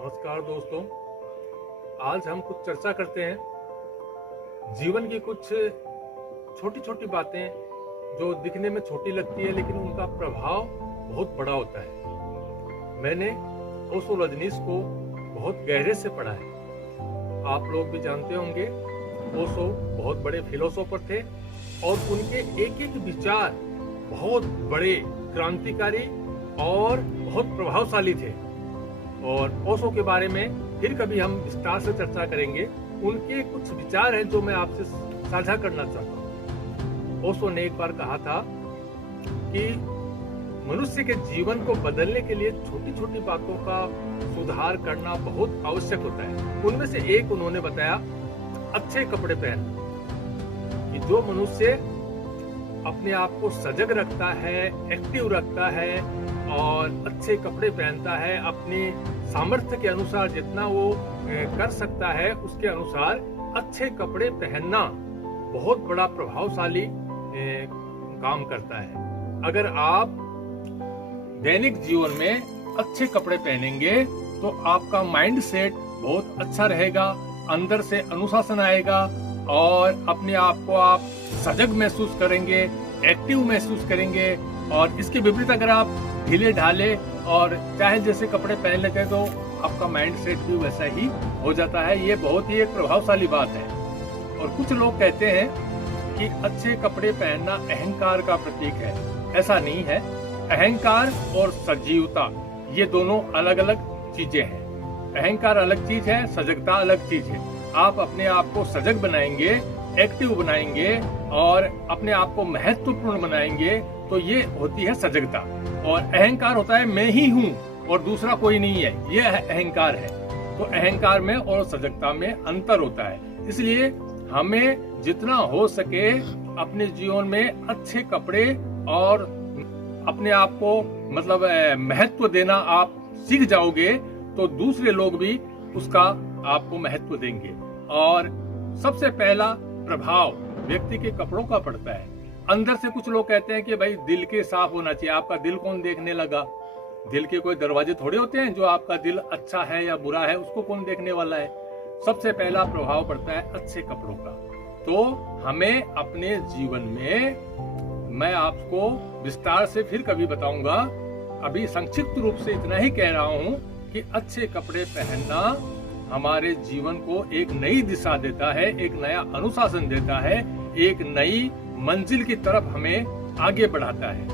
नमस्कार दोस्तों, आज हम कुछ चर्चा करते हैं जीवन की कुछ छोटी छोटी बातें जो दिखने में छोटी लगती है लेकिन उनका प्रभाव बहुत बड़ा होता है। मैंने ओशो रजनीश को बहुत गहरे से पढ़ा है। आप लोग भी जानते होंगे, ओशो बहुत बड़े फिलोसोफर थे और उनके एक एक विचार बहुत बड़े, क्रांतिकारी और बहुत प्रभावशाली थे। और ओशो के बारे में फिर कभी हम विस्तार से चर्चा करेंगे। उनके कुछ विचार हैं जो मैं आपसे साझा करना चाहता हूँ। ओशो ने एक बार कहा था कि मनुष्य के जीवन को बदलने के लिए छोटी छोटी बातों का सुधार करना बहुत आवश्यक होता है। उनमें से एक उन्होंने बताया, अच्छे कपड़े पहनना। कि जो मनुष्य अपने आप को सजग रखता है, एक्टिव रखता है और अच्छे कपड़े पहनता है, अपने सामर्थ्य के अनुसार जितना वो कर सकता है उसके अनुसार अच्छे कपड़े पहनना बहुत बड़ा प्रभावशाली काम करता है। अगर आप दैनिक जीवन में अच्छे कपड़े पहनेंगे तो आपका माइंड सेट बहुत अच्छा रहेगा, अंदर से अनुशासन आएगा और अपने आप को आप सजग महसूस करेंगे, एक्टिव महसूस करेंगे। और इसके विपरीत अगर आप ढीले ढाले और चाहे जैसे कपड़े पहन लेते हैं तो आपका माइंड सेट भी वैसा ही हो जाता है। ये बहुत ही एक प्रभावशाली बात है। और कुछ लोग कहते हैं कि अच्छे कपड़े पहनना अहंकार का प्रतीक है। ऐसा नहीं है। अहंकार और सजीवता ये दोनों अलग अलग चीजें हैं। अहंकार अलग चीज है, सजगता अलग चीज है। आप अपने आप को सजग बनाएंगे, एक्टिव बनाएंगे और अपने आप को महत्वपूर्ण बनाएंगे तो ये होती है सजगता। और अहंकार होता है मैं ही हूँ और दूसरा कोई नहीं है, ये अहंकार है। तो अहंकार में और सजगता में अंतर होता है। इसलिए हमें जितना हो सके अपने जीवन में अच्छे कपड़े और अपने आप को मतलब महत्व देना आप सीख जाओगे तो दूसरे लोग भी उसका आपको महत्व देंगे। और सबसे पहला प्रभाव व्यक्ति के कपड़ों का पड़ता है। अंदर से कुछ लोग कहते हैं कि भाई दिल के साफ होना चाहिए। आपका दिल कौन देखने लगा? दिल के कोई दरवाजे थोड़े होते हैं जो आपका दिल अच्छा है या बुरा है उसको कौन देखने वाला है। सबसे पहला प्रभाव पड़ता है अच्छे कपड़ों का। तो हमें अपने जीवन में, मैं आपको विस्तार से फिर कभी बताऊंगा, अभी संक्षिप्त रूप से इतना ही कह रहा हूं कि अच्छे कपड़े पहनना हमारे जीवन को एक नई दिशा देता है, एक नया अनुशासन देता है, एक नई मंजिल की तरफ हमें आगे बढ़ाता है।